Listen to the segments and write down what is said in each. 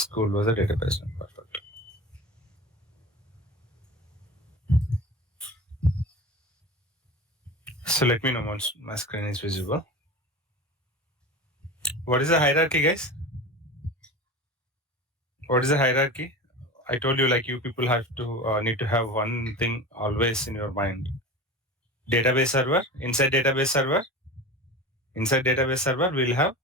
School was a database name. Perfect. So let me know once my screen is visible. What is the hierarchy, guys? What is the hierarchy? I told you, like, you people have to need to have one thing always in your mind. Database server. Inside database server, we'll have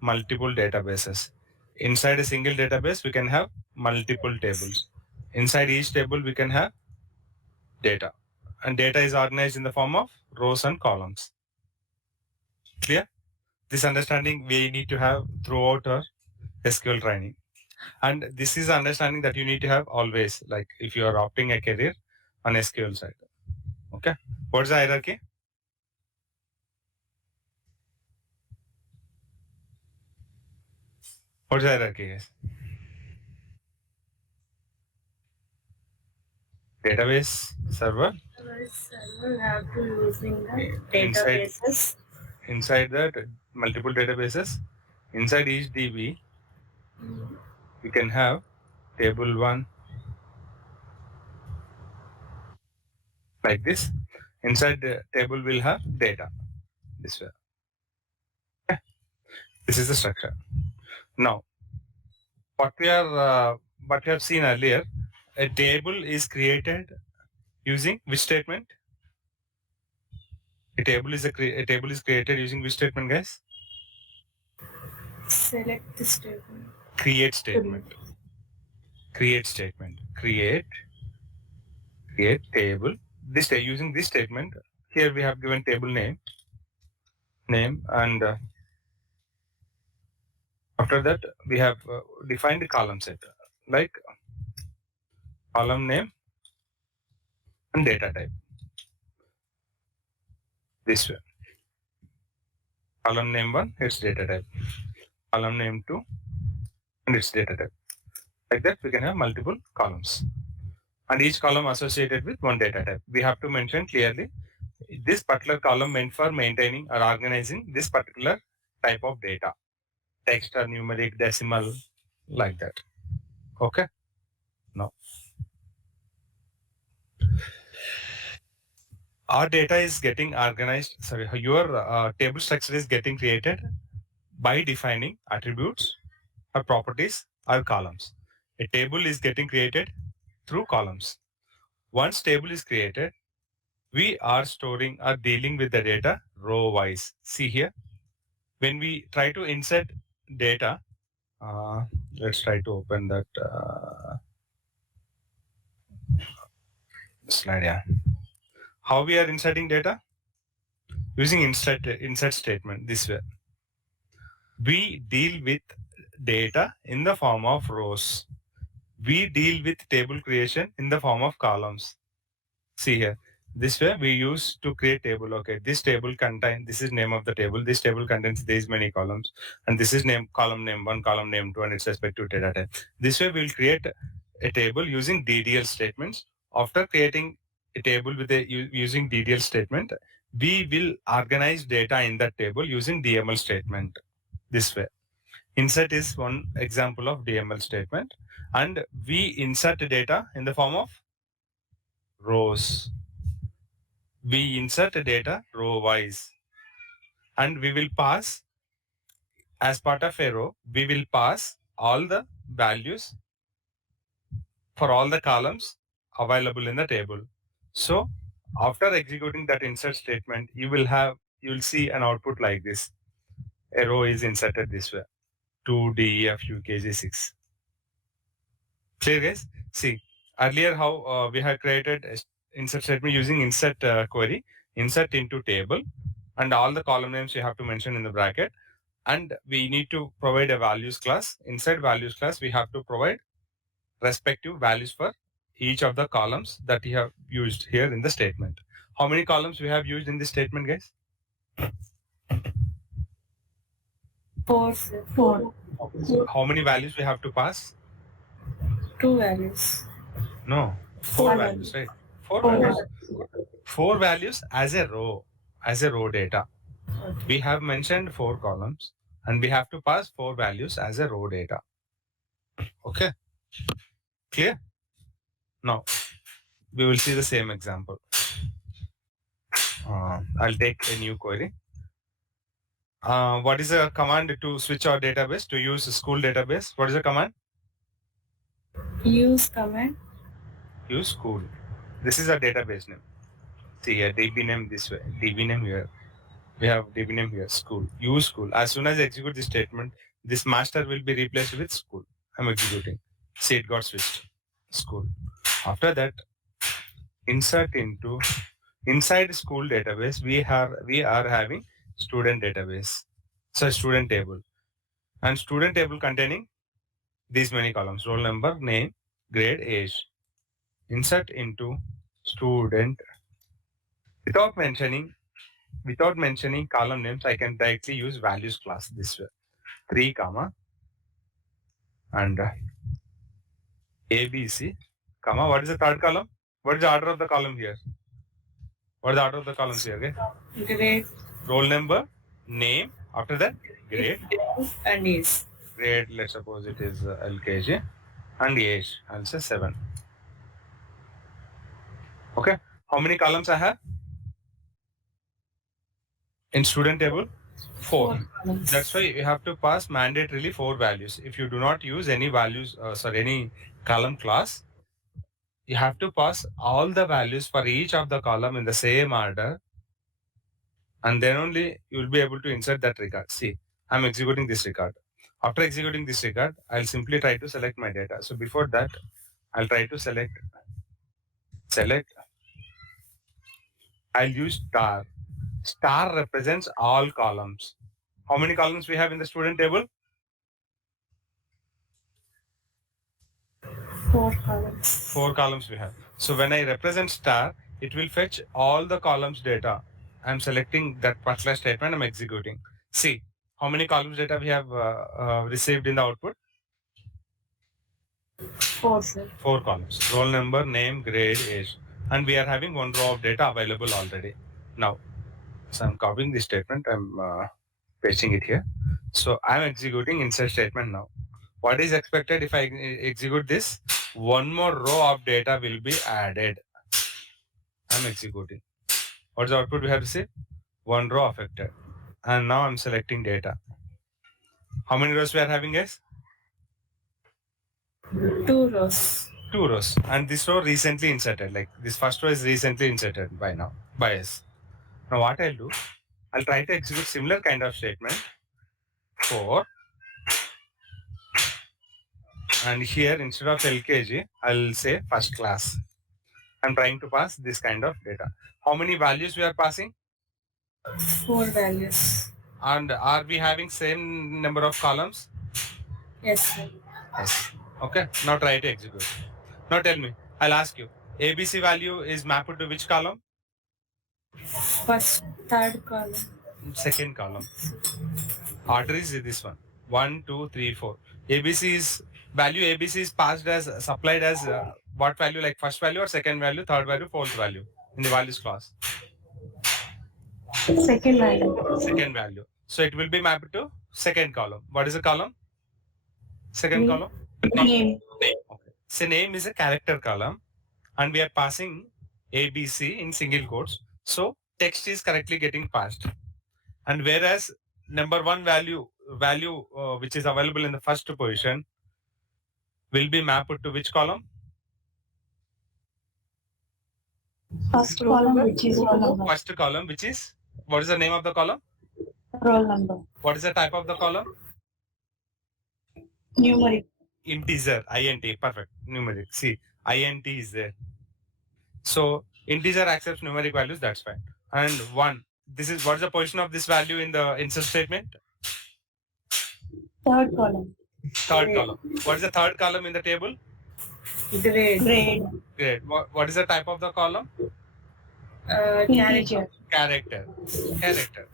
multiple databases. Inside a single database, we can have multiple tables. Inside each table, we can have data. And data is organized in the form of rows and columns. Clear? This understanding we need to have throughout our SQL training. And this is understanding that you need to have always, like if you are opting a career on SQL side. Okay. What is the hierarchy? What is the hierarchy, guys? Database server. Server have to using the databases. Inside that, multiple databases. Inside each DB, we can have table 1 like this. Inside the table, we'll have data this way. Okay. This is the structure. Now, what we have seen earlier, a table is created using which statement? A table is created using which statement, guys? Select the statement. Create statement. Create statement. Create table. Using this statement, here we have given table name, and after that we have defined the column set, like column name and data type. This way. Column name 1, its data type. Column name 2, and its data type. Like that, we can have multiple columns, and each column associated with one data type. We have to mention clearly this particular column meant for maintaining or organizing this particular type of data, text or numeric, decimal, like that. Okay. Now, our data is getting organized. Sorry, your table structure is getting created by defining attributes or properties or columns. A table is getting created through columns. Once table is created, we are storing or dealing with the data row wise. See here, when we try to insert data, let's try to open that slide. Yeah. How we are inserting data? Using insert statement this way. We deal with data in the form of rows. We deal with table creation in the form of columns. See here. This way we use to create table. Okay, this table contains, this is name of the table. This table contains these many columns, and this is column name 1, column name 2, and its respective data type. This way we'll create a table using DDL statements. After creating a table with using DDL statement, we will organize data in that table using DML statement. This way. Insert is one example of DML statement, and we insert data in the form of rows. We insert data row wise, and we will pass, as part of a row, we will pass all the values for all the columns available in the table. So after executing that insert statement, you will see an output like this. A row is inserted this way, 2 D F U K G 6. Clear, guys? See, earlier how we had created insert statement using insert query, insert into table, and all the column names you have to mention in the bracket, and we need to provide a values class. Inside values class, we have to provide respective values for each of the columns that we have used here in the statement. How many columns we have used in this statement, guys? 4. How many values we have to pass? 2 values. No, 4 values, right? 4 values. 4 values as a row data. We have mentioned 4 columns, and we have to pass 4 values as a row data. Okay, clear? Now we will see the same example. I'll take a new query. What is the command to switch our database to use school database? What is the command? Use command. Use school. This is our database name. See here, DB name this way, DB name here. We have DB name here, school. Use school. As soon as I execute this statement, this master will be replaced with school. I'm executing. See, it got switched. School. After that, insert into inside school database. We are having student database. So student table. And student table containing these many columns: roll number, name, grade, age. Insert into student. Without mentioning column names, I can directly use values class this way. 3 comma and ABC comma. What is the third column? What is the order of the column here? What is the order of the columns here? Okay? Grade. Roll number, name. After that, grade. And age. Grade. Let's suppose it is LKG and age. I'll say 7. Okay. How many columns I have in student table? 4. That's why you have to pass mandatorily 4 values. If you do not use any values, any column class, you have to pass all the values for each of the column in the same order, and then only you will be able to insert that record. See, I'm executing this record. After executing this record, I'll simply try to select my data. So before that, I'll try to select. I'll use star. Star represents all columns. How many columns we have in the student table? 4 columns. 4 columns we have. So when I represent star, it will fetch all the columns data. I'm selecting that particular statement, I'm executing. See, how many columns data we have received in the output? 4, sir. 4 columns. Roll number, name, grade, age. And we are having 1 row of data available already. Now, so I'm copying this statement, I'm pasting it here. So I'm executing insert statement now. What is expected if I execute this? 1 more row of data will be added. I'm executing. What's the output we have received? 1 row affected. And now I'm selecting data. How many rows we are having, guys? 2 rows. 2 rows. And this row recently inserted. Like this first row is recently inserted by now, by us. Now what I'll do, I'll try to execute similar kind of statement for, and here instead of LKG, I'll say first class. I'm trying to pass this kind of data. How many values we are passing? 4 values. And are we having same number of columns? Yes, sir. Yes. Okay. Now try to execute. Now tell me, I'll ask you, ABC value is mapped to which column? First, third column. Second column. Order is this one. 1, 2, 3, 4. ABC is value. ABC is passed as supplied as what value? Like first value or second value, third value, fourth value in the values class. Second value. Second value. So it will be mapped to second column. What is the column? Second column. Name. Okay. So name is a character column, and we are passing ABC in single quotes. So text is correctly getting passed. And whereas number 1 value which is available in the first position will be mapped to which column? First column, which is roll number. First column, which is, what is the name of the column? Roll number. What is the type of the column? Numeric. Integer, int, perfect, numeric. See, int is there. So integer accepts numeric values, that's fine. And 1, this is, what is the position of this value in the insert statement? Third column. Third column. What is the third column in the table? Grade. Grade. What is the type of the column? Character. Character.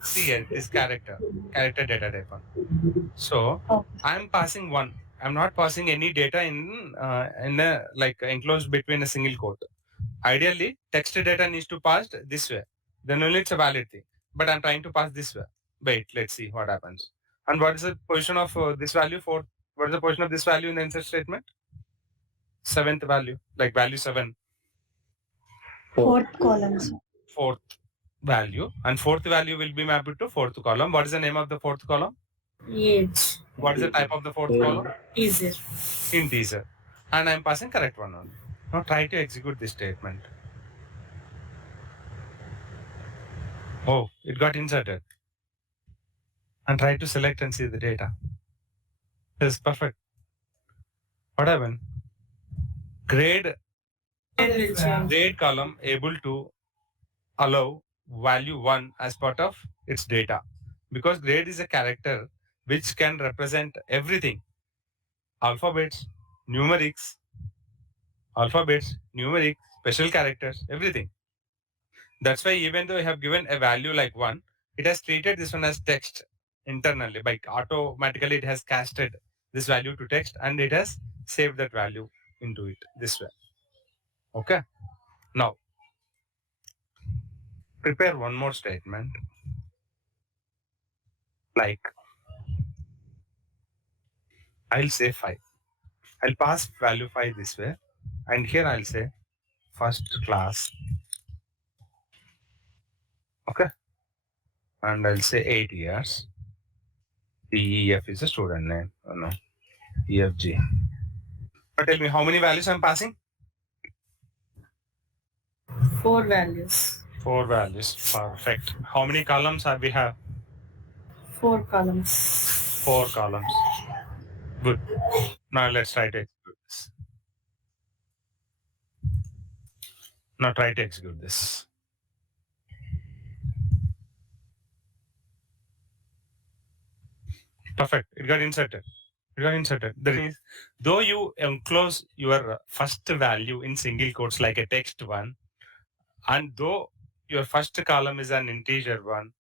See here, this character data type one. So I'm passing 1. I'm not passing any data in a like enclosed between a single quote. Ideally, text data needs to pass this way. Then only it's a valid thing. But I'm trying to pass this way. Wait, let's see what happens. And what is the position of this value? 4th? What is the position of this value in the insert statement? Seventh value, like value 7. Fourth column, sir. Fourth value, and fourth value will be mapped to fourth column. What is the name of the fourth column? Age. What is the type of the fourth column? Teaser. Integer. And I'm passing correct one only. Now try to execute this statement. Oh, it got inserted. And try to select and see the data. This is perfect. What happened? Grade column able to allow value 1 as part of its data, because grade is a character which can represent everything: alphabets, numerics, special characters, everything. That's why even though I have given a value like 1, it has treated this one as text internally. By automatically it has casted this value to text, and it has saved that value into it this way. Okay. Now prepare one more statement, like I'll say 5. I'll pass value 5 this way, and here I'll say first class. Okay. And I'll say 8 years. DEF is a student name. Oh, no. EFG. But tell me, how many values I'm passing? 4 values. 4 values. Perfect. How many columns we have? 4 columns. 4 columns. Good. Now let's try to execute this. Perfect. It got inserted. That means, though you enclose your first value in single quotes like a text one, and though your first column is an integer one,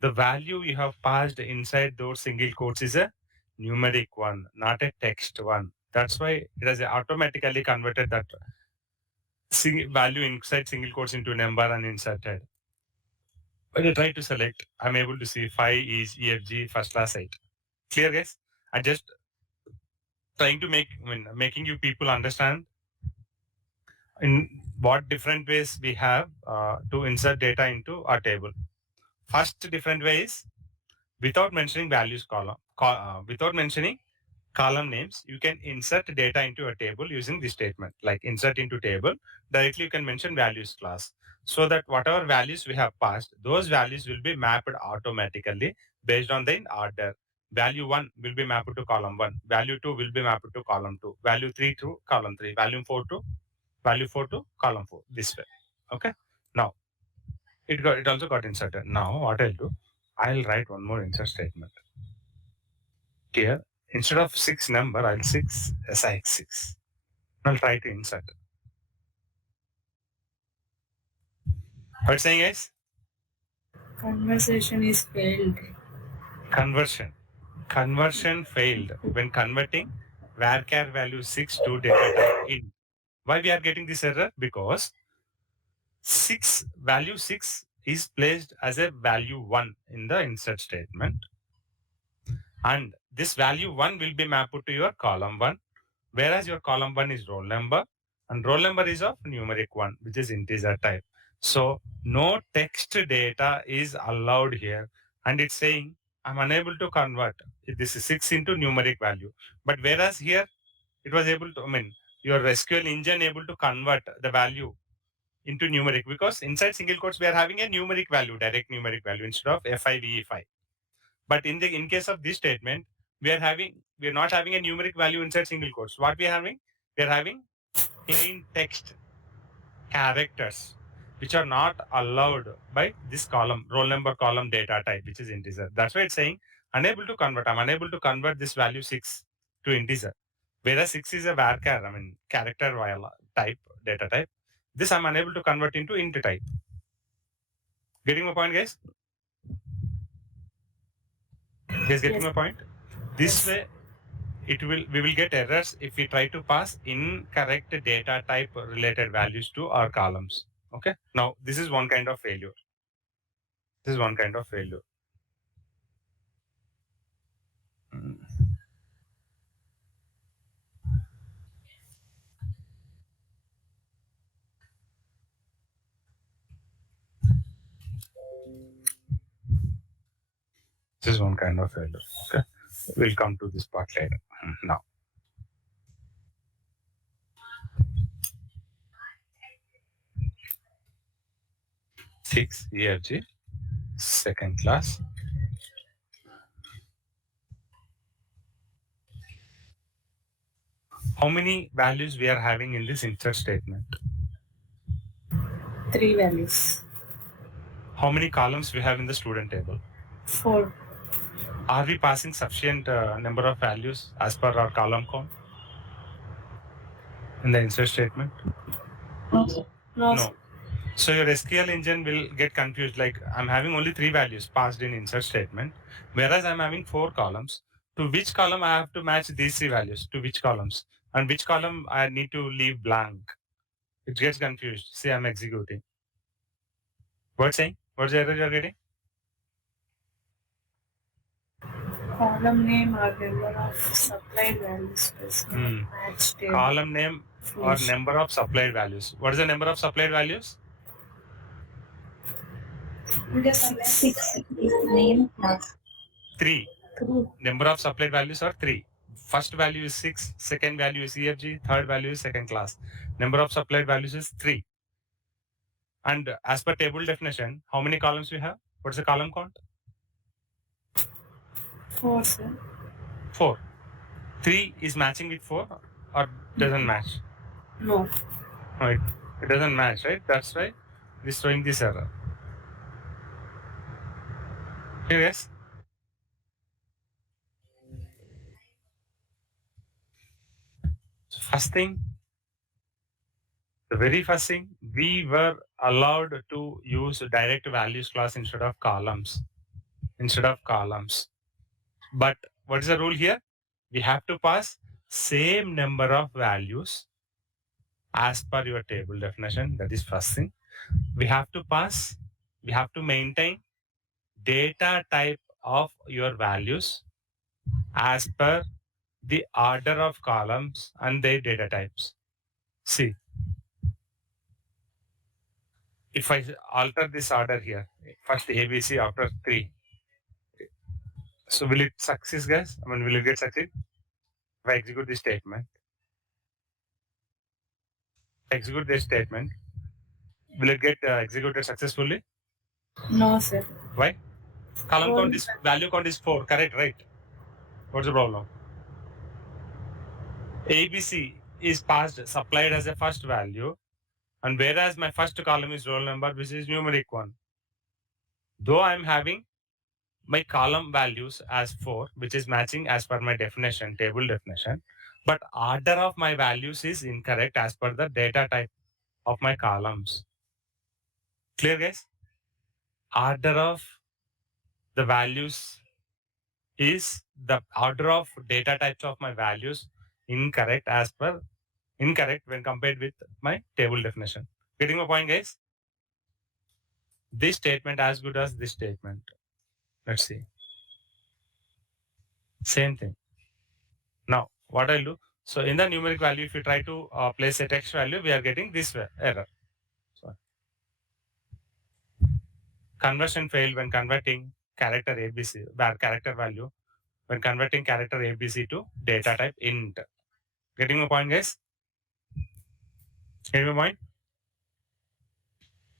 the value you have passed inside those single quotes is a numeric one, not a text one. That's why it has automatically converted that value inside single quotes into number and inserted. When I try to select, I'm able to see 5 is EFG first class 8. Clear, guys? I just trying to making you people understand in what different ways we have to insert data into our table. First different way is without mentioning values column, without mentioning column names, you can insert data into a table using this statement, like insert into table. Directly you can mention values class, so that whatever values we have passed, those values will be mapped automatically based on the order. Value 1 will be mapped to column 1, value 2 will be mapped to column 2, value 3 to column 3, value 4 to column 4, this way. Okay. Now it also got inserted. Now what I'll do, I'll write one more insert statement here. Instead of 6 number, I'll 6 SIX6. I'll try to insert. What's saying is? Conversation is failed. Conversion failed when converting varchar value 6 to data type int. Why we are getting this error? Because value 6 is placed as a value 1 in the insert statement, and this value 1 will be mapped to your column 1, whereas your column 1 is roll number, and roll number is of numeric 1, which is integer type. So no text data is allowed here, and it's saying I'm unable to convert this is 6 into numeric value. But whereas here it was able to, your SQL engine able to convert the value into numeric, because inside single quotes we are having a numeric value, direct numeric value instead of FIVE5. But in case of this statement, we are not having a numeric value inside single quotes. What we are having? We are having plain text characters, which are not allowed by this column, roll number column data type, which is integer. That's why it's saying unable to convert. I'm unable to convert this value 6 to integer. Whereas 6 is a varchar, character type, data type. This I'm unable to convert into int type. Getting my point, guys? Getting my point? This way, we will get errors if we try to pass incorrect data type related values to our columns. Okay. Now this is one kind of failure. This is one kind of error. Okay, we'll come to this part later. Now, six EFG, second class. How many values we are having in this insert statement? 3 values. How many columns we have in the student table? 4. Are we passing sufficient number of values as per our column count in the insert statement? No. So your SQL engine will get confused. Like I'm having only 3 values passed in insert statement, whereas I'm having 4 columns. To which column I have to match these 3 values? To which columns? And which column I need to leave blank? It gets confused. See, I'm executing. What's saying? What's the error you're getting? Column name or number of supplied values does not match table. Column name or number of supplied values. What is the number of supplied values? 6 name plus 3. Number of supplied values are 3. First value is 6, second value is EFG, third value is second class. Number of supplied values is 3. And as per table definition, how many columns we have? What's the column count? 4, sir. 4. 3 is matching with 4 or doesn't match? No. No, it doesn't match, right? That's why we're showing this error. Yes? So first thing, the very first thing, we were allowed to use direct values class instead of columns. But what is the rule here? We have to pass same number of values as per your table definition. That is first thing. We have to maintain data type of your values as per the order of columns and their data types. See, if I alter this order here, first ABC after 3. So will it succeed, guys? Will it get succeed? If I execute this statement, will it get executed successfully? No, sir. Why? Column count is, value count is 4, correct, right? What's the problem? ABC is passed, supplied as a first value, and whereas my first column is roll number, which is numeric 1. Though I'm having my column values as 4, which is matching as per my definition, table definition, but order of my values is incorrect as per the data type of my columns. Clear, guys? Order of the values is the order of data types of my values incorrect when compared with my table definition. Getting my point, guys? This statement as good as this statement. Let's see. Same thing. Now, what I'll do, so in the numeric value, if you try to place a text value, we are getting this error. So, conversion failed when converting character ABC, character value, when converting character ABC to data type int. Getting my point, guys? Getting my point?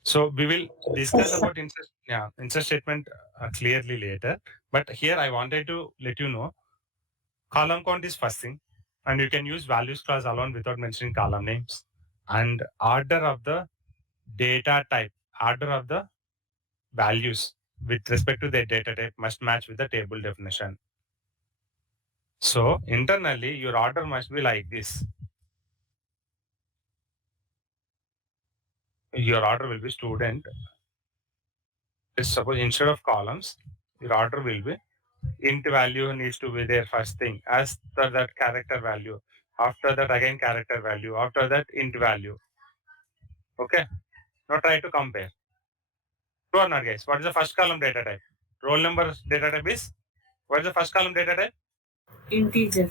So we will discuss about insert statement clearly later. But here I wanted to let you know, column count is first thing, and you can use values class alone without mentioning column names. And order of the data type, order of the values with respect to the data type must match with the table definition. So internally, your order must be like this. Your order will be student. Suppose instead of columns, your order will be int value needs to be there first thing. After that character value. After that again character value. After that int value. Okay. Now try to compare. True or not, guys? What is the first column data type? Roll number data type is? What is the first column data type? Integer.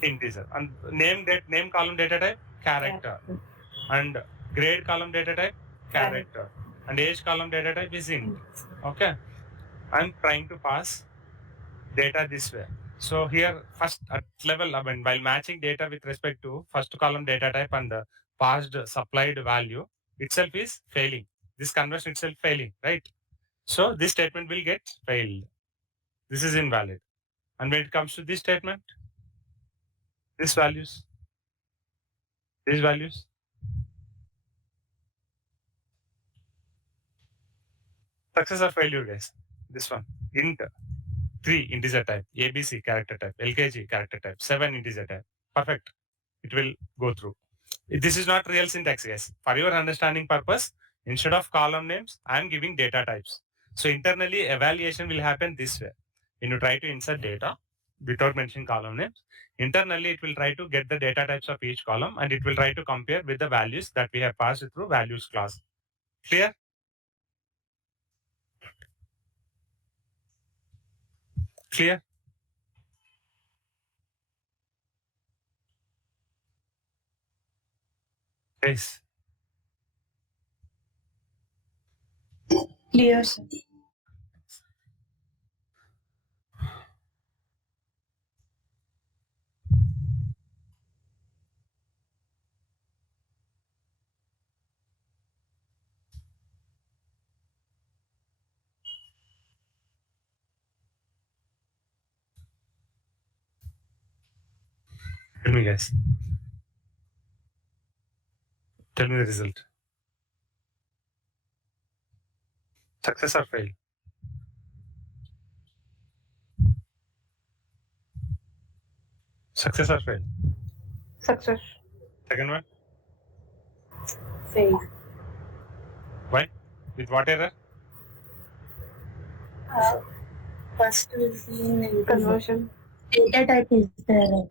And name column data type? Character. And grade column data type? Character. And age column data type is int. Okay. I'm trying to pass data this way. So here first at level, I mean, while matching data with respect to first column data type and the passed supplied value itself is failing. This conversion itself failing, right? So this statement will get failed. This is invalid. And when it comes to this statement, these values, success or failure, guys. This one, int 3 integer type, ABC character type, LKG character type, 7 integer type. Perfect. It will go through. This is not real syntax, guys. For your understanding purpose, instead of column names, I am giving data types. So internally, evaluation will happen this way. When you try to insert data without mentioning column names, internally it will try to get the data types of each column and it will try to compare with the values that we have passed through values class. Clear? Clear? Yes. Clear, sir. Tell me, guys. Tell me the result. Success or fail? Success or fail? Success. Second one? Fail. Why? With what error? First will be in conversion. Data type is there.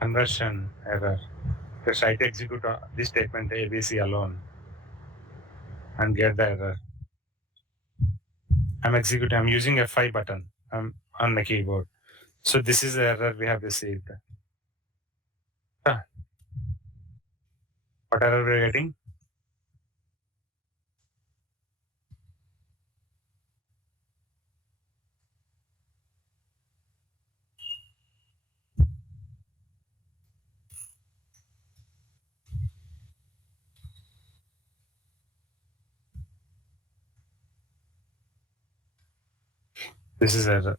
Conversion error. Just try to execute this statement ABC alone and get the error. I'm using F5 button on my keyboard. So this is the error we have received. What error we're getting? This is error.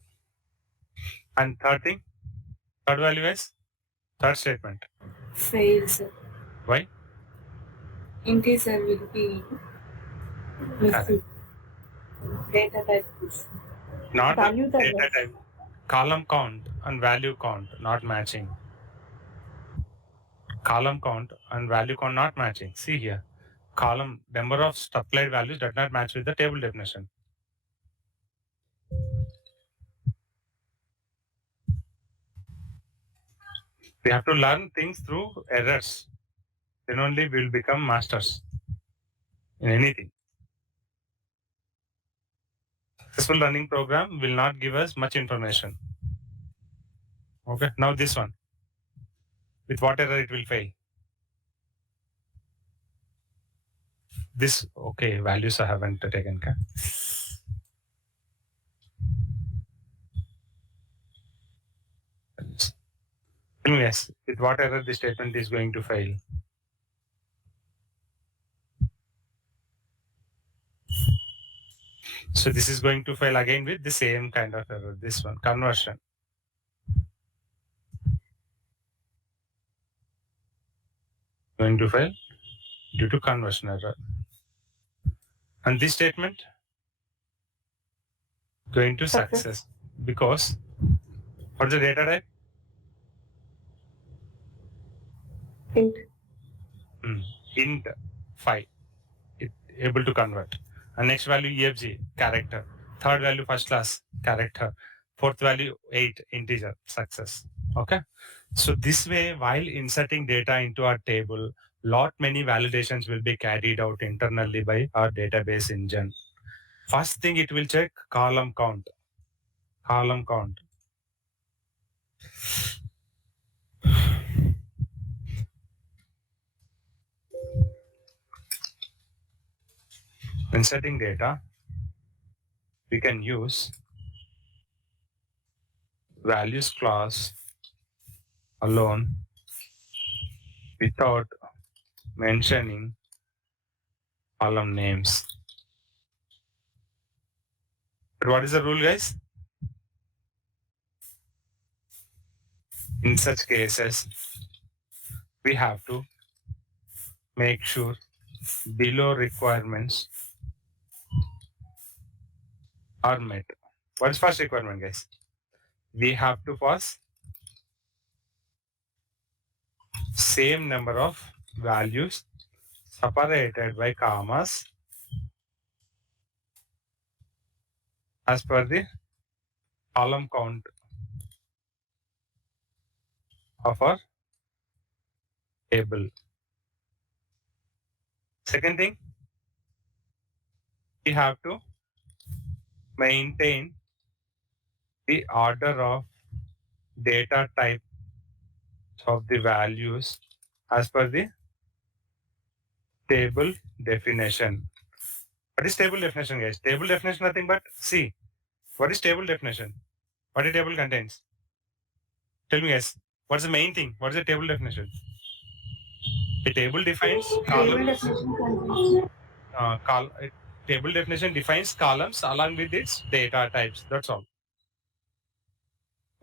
And third thing, third value is third statement. Fails. Why? Integer will be missing. Data type is Not the value that data type. Column count and value count not matching. Column count and value count not matching. See here. Column number of supplied values does not match with the table definition. We have to learn things through errors. Then only we will become masters in anything. Successful learning program will not give us much information. Okay, now this one. With what error it will fail? This, okay, values I haven't taken care. Yes, with what error the statement is going to fail? So this is going to fail again with the same kind of error. This one, conversion. Going to fail due to conversion error. And this statement going to success because what's the data type? int. Int 5. It able to convert. And next value EFG character. Third value first class character. Fourth value 8 integer success. Okay. So this way, while inserting data into our table, lot many validations will be carried out internally by our database engine. First thing it will check column count. Column count. Inserting data, we can use values class alone without mentioning column names. But what is the rule, guys? In such cases, we have to make sure below requirements are met. What is first requirement, guys? We have to pass same number of values separated by commas as per the column count of our table. Second thing, we have to maintain the order of data type of the values as per the table definition. What is table definition, guys? Table definition nothing but see. What is table definition? What the table contains? Tell me, guys. What's the main thing? What is the table definition? The table defines columns. Table definition defines columns along with its data types. That's all.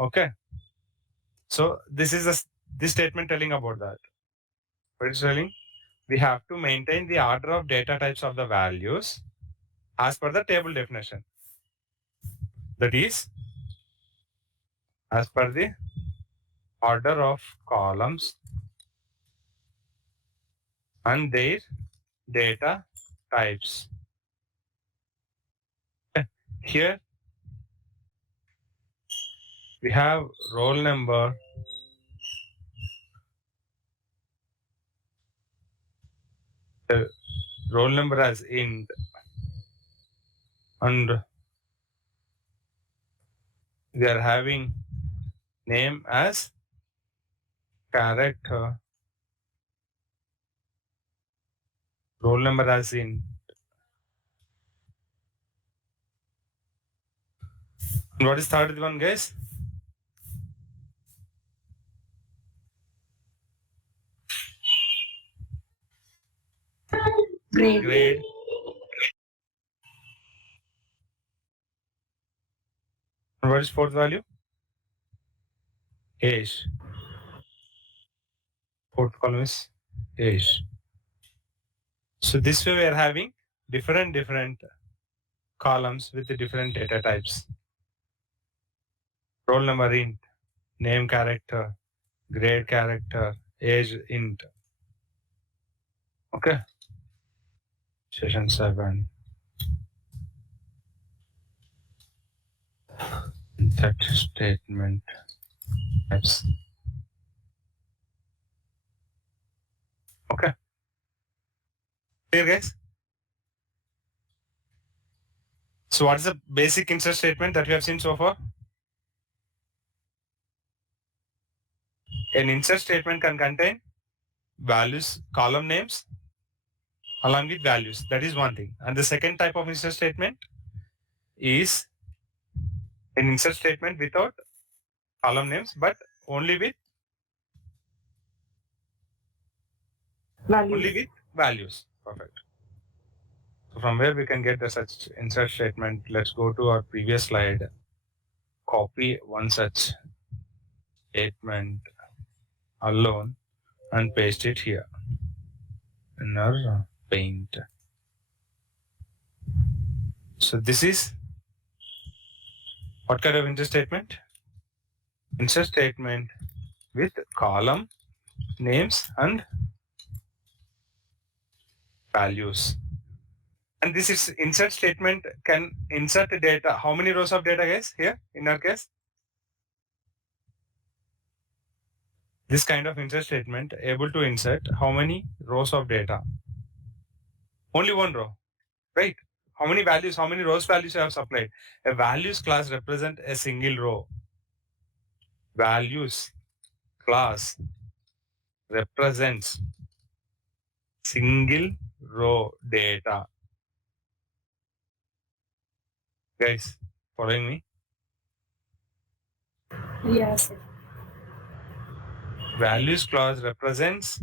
Okay. So this is this statement telling about that. What it's telling? We have to maintain the order of data types of the values as per the table definition. That is, as per the order of columns and their data types. Here we have roll number, roll number as int, and we are having name as character, roll number as int. And what is third one, guys? Grade. And what is fourth value? Age. Fourth column is age. So this way we are having different columns with the different data types. Roll number int, name character, grade character, age int. Okay. Session7. That statement types. Okay. Clear, guys? So what is the basic insert statement that we have seen so far? An insert statement can contain values, column names along with values. That is one thing. And the second type of insert statement is an insert statement without column names but only with values. Perfect. So from where we can get the such insert statement, let's go to our previous slide. Copy one such statement alone and paste it here in our paint. So this is what kind of insert statement? Insert statement with column names and values. And this is insert statement can insert data. How many rows of data, guys, here in our case? This kind of insert statement able to insert how many rows of data? Only one row, right? How many values, how many rows values you have supplied? A values class represent a single row. Values class represents single row data. Guys, following me? Yes, sir. Values clause represents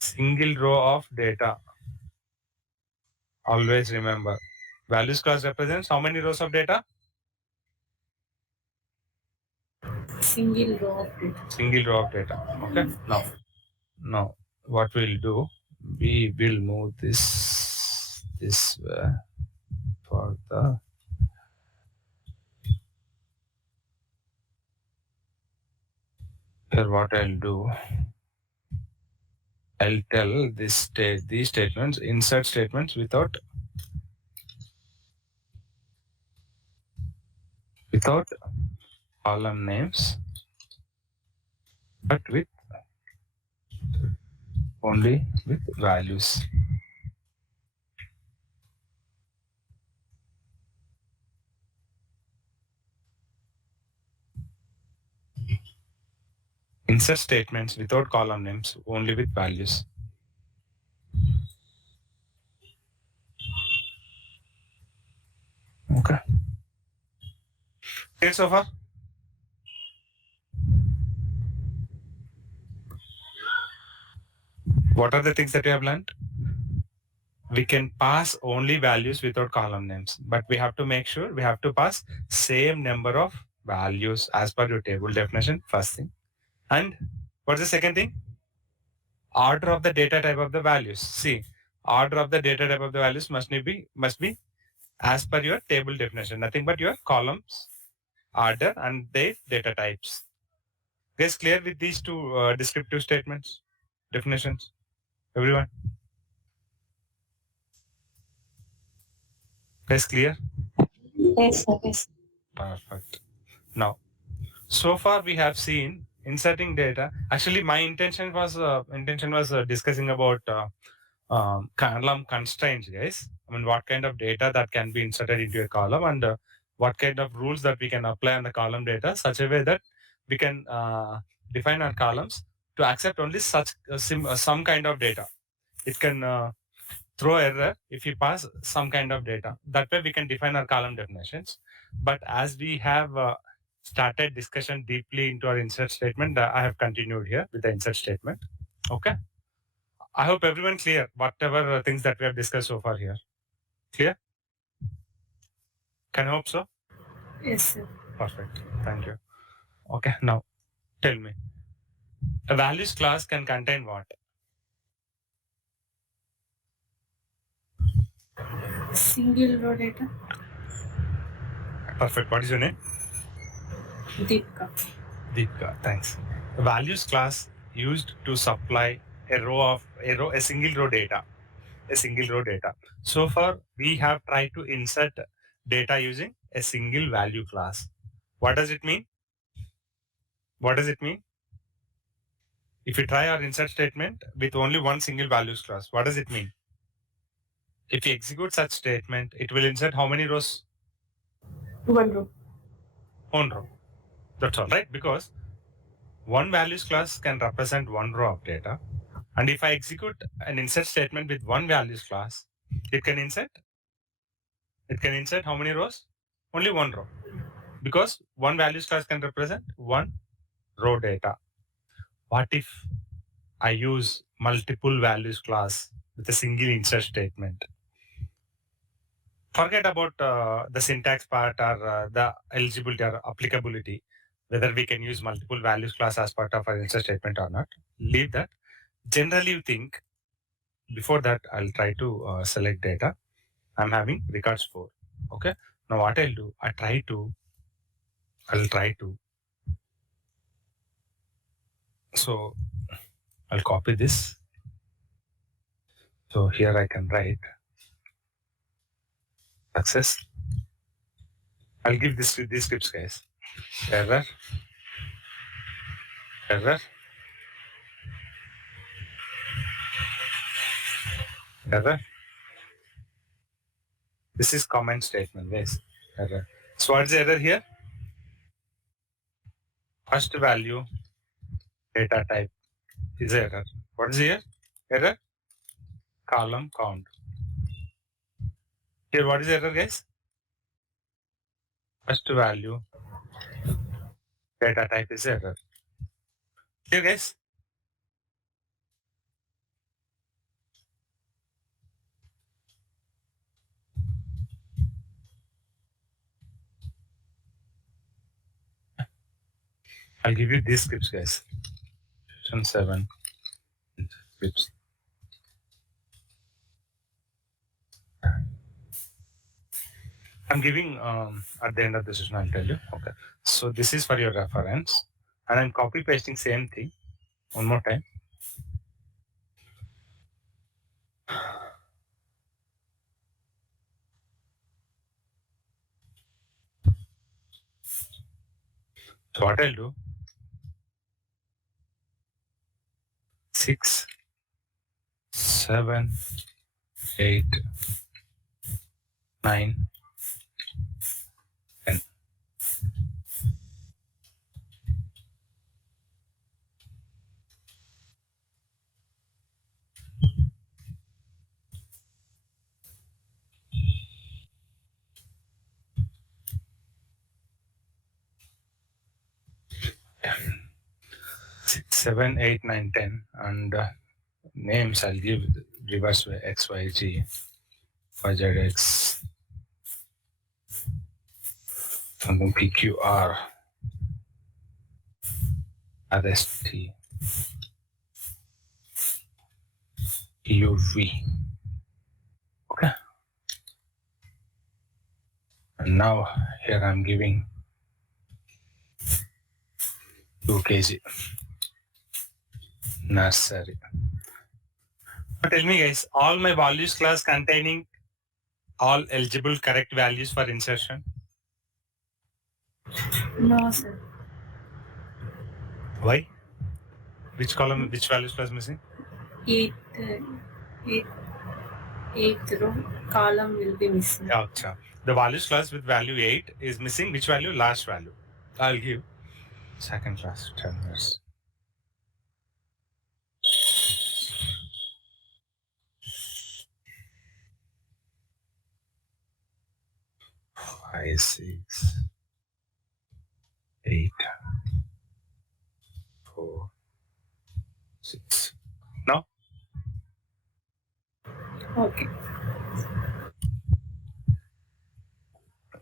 single row of data. Always remember. Values clause represents how many rows of data? Single row of data. Single row of data. Okay. Now, what we'll do? We will move this way for the. Here, what I'll do? I'll tell these statements, insert statements without column names, but with only with values. Insert statements without column names, only with values. Okay. Clear so far? What are the things that we have learned? We can pass only values without column names, but we have to make sure we have to pass same number of values as per your table definition, first thing. And what's the second thing? Order of the data type of the values. See, order of the data type of the values must be as per your table definition, nothing but your columns, order, and their data types. Guys, clear with these two descriptive statements, definitions? Everyone? Guys, clear? Yes, sir. Yes. Perfect. Now, so far we have seen inserting data. Actually, my intention was discussing about column constraints, guys. I mean, what kind of data that can be inserted into a column, and what kind of rules that we can apply on the column data, such a way that we can define our columns to accept only such some kind of data. It can throw error if you pass some kind of data. That way we can define our column definitions. But as we have started discussion deeply into our insert statement, I have continued here with the insert statement. Okay. I hope everyone clear whatever things that we have discussed so far here. Clear? Can I hope so? Yes, sir. Perfect. Thank you. Okay. Now tell me. A values class can contain what? Single row data. Perfect. What is your name? Deepika. Deepika. Thanks. A values class used to supply a single row data. A single row data. So far, we have tried to insert data using a single value class. What does it mean? What does it mean? If we try our insert statement with only one single values class, what does it mean? If you execute such statement, it will insert how many rows? One row. One row. That's all, right? Because one values class can represent one row of data. And if I execute an insert statement with one values class, it can insert how many rows? Only one row. Because one values class can represent one row data. What if I use multiple values class with a single insert statement? Forget about the syntax part or the eligibility or applicability, whether we can use multiple values class as part of our insert statement or not. Leave that. Generally, you think before that, I'll try to select data. I'm having records 4. Okay. Now what I'll do, I'll try to. So I'll copy this. So here I can write success. I'll give this to these scripts, guys. Error, error, error. This is comment statement, guys. Error. So what's the error here? First value data type is error. What is here? Error? Column count. Here, what is error, guys? First value Data type is error. Clear, guys? I'll give you these scripts, guys. Session7 scripts. I'm giving at the end of the session, I'll tell you. Okay. So this is for your reference. And I'm copy pasting same thing one more time. So what I'll do, 6, 7, 8, 9, 10. Six, 7, 8, 9, 10, and names I'll give reverse way X, Y, G, Y, Z, X, something P, Q, R, R, S, T, U, V. Okay. And now here I'm giving 2 kg nursery. Now tell me, guys, all my values class containing all eligible correct values for insertion? No, sir. Why? Which column, which values class missing? Eighth row column will be missing. Gotcha. The values class with value 8 is missing. Which value? Last value. I'll give second class 10 years. Five, 6, 8, 4, 6. Now, Okay.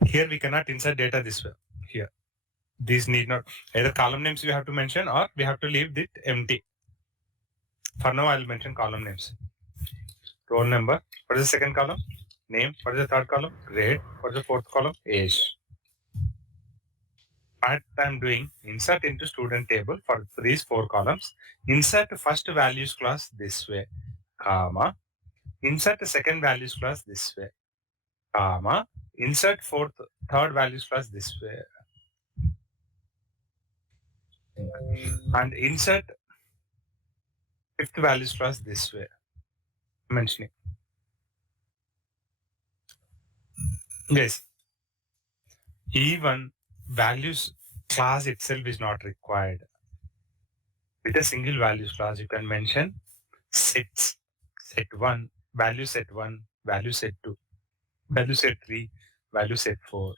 here we cannot insert data this way. Here, these need not, either column names we have to mention or we have to leave it empty. For now, I'll mention column names. Roll number. What is the second column? Name. What is the third column? Grade. What is the fourth column? Age. What I'm doing, insert into student table for these 4 columns. Insert first values class this way, comma. Insert the second values class this way, comma. Insert third values class this way. And insert fifth values class this way. Mentioning. Guys, even values class itself is not required. With a single values class, you can mention sets, set 1, value set 1, value set 2, value set 3, value set 4.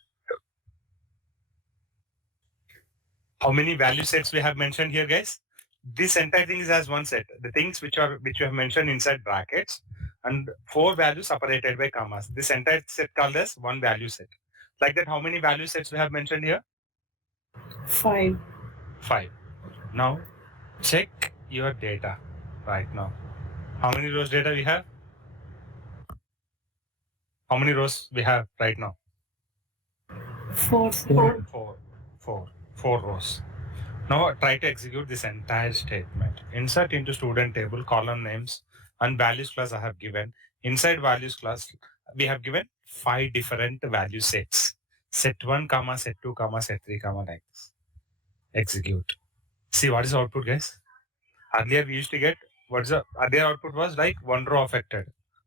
How many value sets we have mentioned here, guys? This entire thing is as one set. The things which you have mentioned inside brackets and 4 values separated by commas. This entire set called as one value set. Like that, how many value sets we have mentioned here? 5. 5. Now, check your data right now. How many rows data we have? How many rows we have right now? 4. 4 rows. Now try to execute this entire statement. Insert into student table column names and values class I have given. Inside values class, we have given 5 different value sets. Set 1, comma, set 2, comma, set 3, comma, like this. Execute. See what is the output, guys? Earlier we used to get, earlier output was like 1 row affected.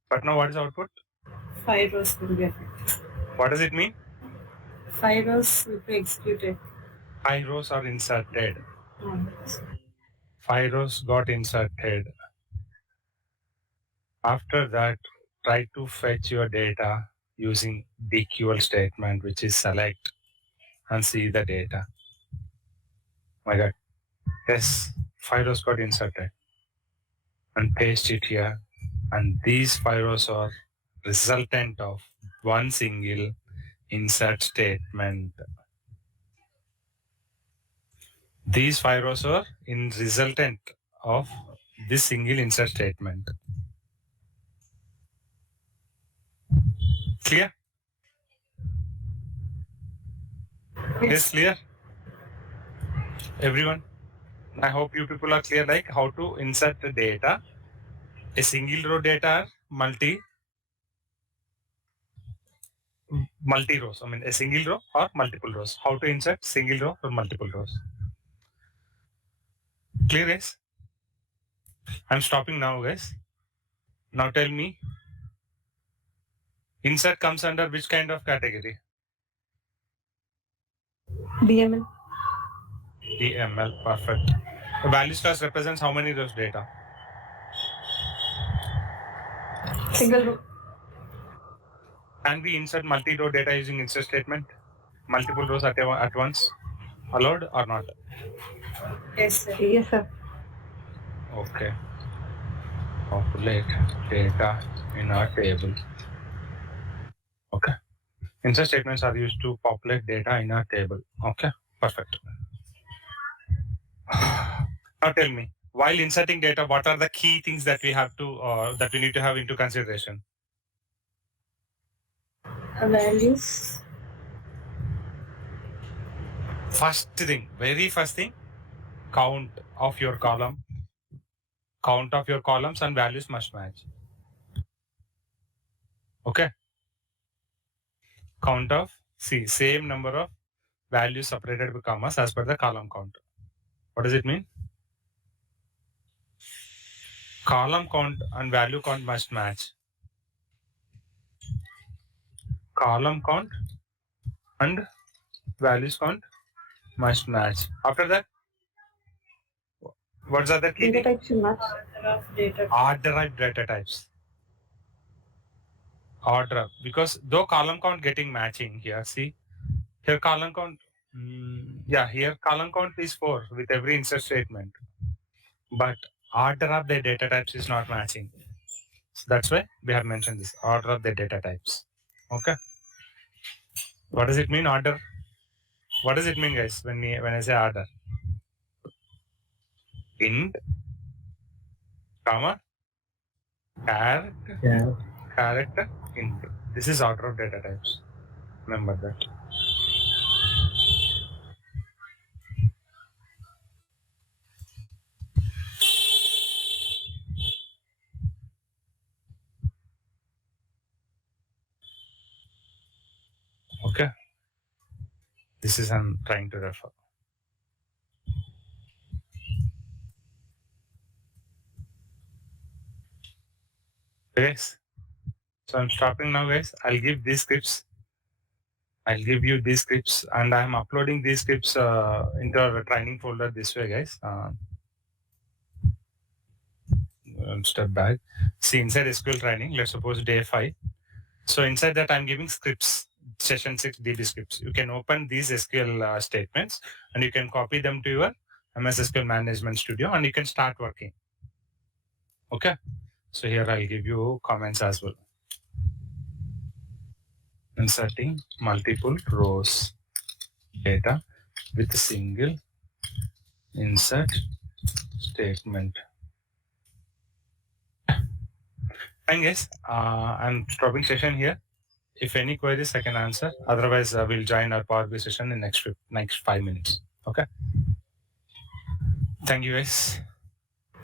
But now what is the output? 5 rows will be affected. What does it mean? 5 rows will be executed. 5 rows are inserted. 5 rows got inserted. After that, try to fetch your data using DQL statement, which is select and see the data. My God. Yes, 5 rows got inserted and paste it here. And these 5 rows are resultant of one single insert statement. These 5 rows are in resultant of this single insert statement. Clear? Yes, clear? Everyone? I hope you people are clear like how to insert the data. A single row data, multi rows. I mean a single row or multiple rows. How to insert single row or multiple rows. Clear guys? I'm stopping now guys. Now tell me, insert comes under which kind of category? DML. DML, perfect. The values class represents how many rows data? Single row. Can we insert multi-row data using insert statement? Multiple rows at once? Allowed or not? Yes, sir. Yes, sir. Okay. Populate data in our table. Okay. Insert statements are used to populate data in our table. Okay. Perfect. Now tell me, while inserting data, what are the key things that we have to that we need to have into consideration? Values. Very first thing, count of your column. Count of your columns and values must match. Okay. Count of, see, same number of values separated by commas as per the column count. What does it mean? Column count and value count must match. Column count and values count must match. After that, what's the other key Data thing? type should match. Order of data types. Order of, because though column count getting matching here, see, here column count, here column count is 4 with every insert statement. But order of the data types is not matching. So that's why we have mentioned this order of the data types. Okay. What does it mean order? What does it mean, guys, when I say order? Int, comma, character, int. This is order of data types. Remember that. Okay. This is I'm trying to refer. Guys. So I'm stopping now, guys. I'll give these scripts. I'll give you these scripts, and I'm uploading these scripts into our training folder this way, guys. Step back. See, inside SQL training, let's suppose day 5. So inside that, I'm giving scripts, session 6 DB scripts. You can open these SQL statements and you can copy them to your MS SQL Management Studio and you can start working. Okay. So here I'll give you comments as well. Inserting multiple rows data with a single insert statement. And yes, I'm stopping session here. If any queries, I can answer. Otherwise, we'll join our Power BI session in next 5 minutes. Okay. Thank you, guys.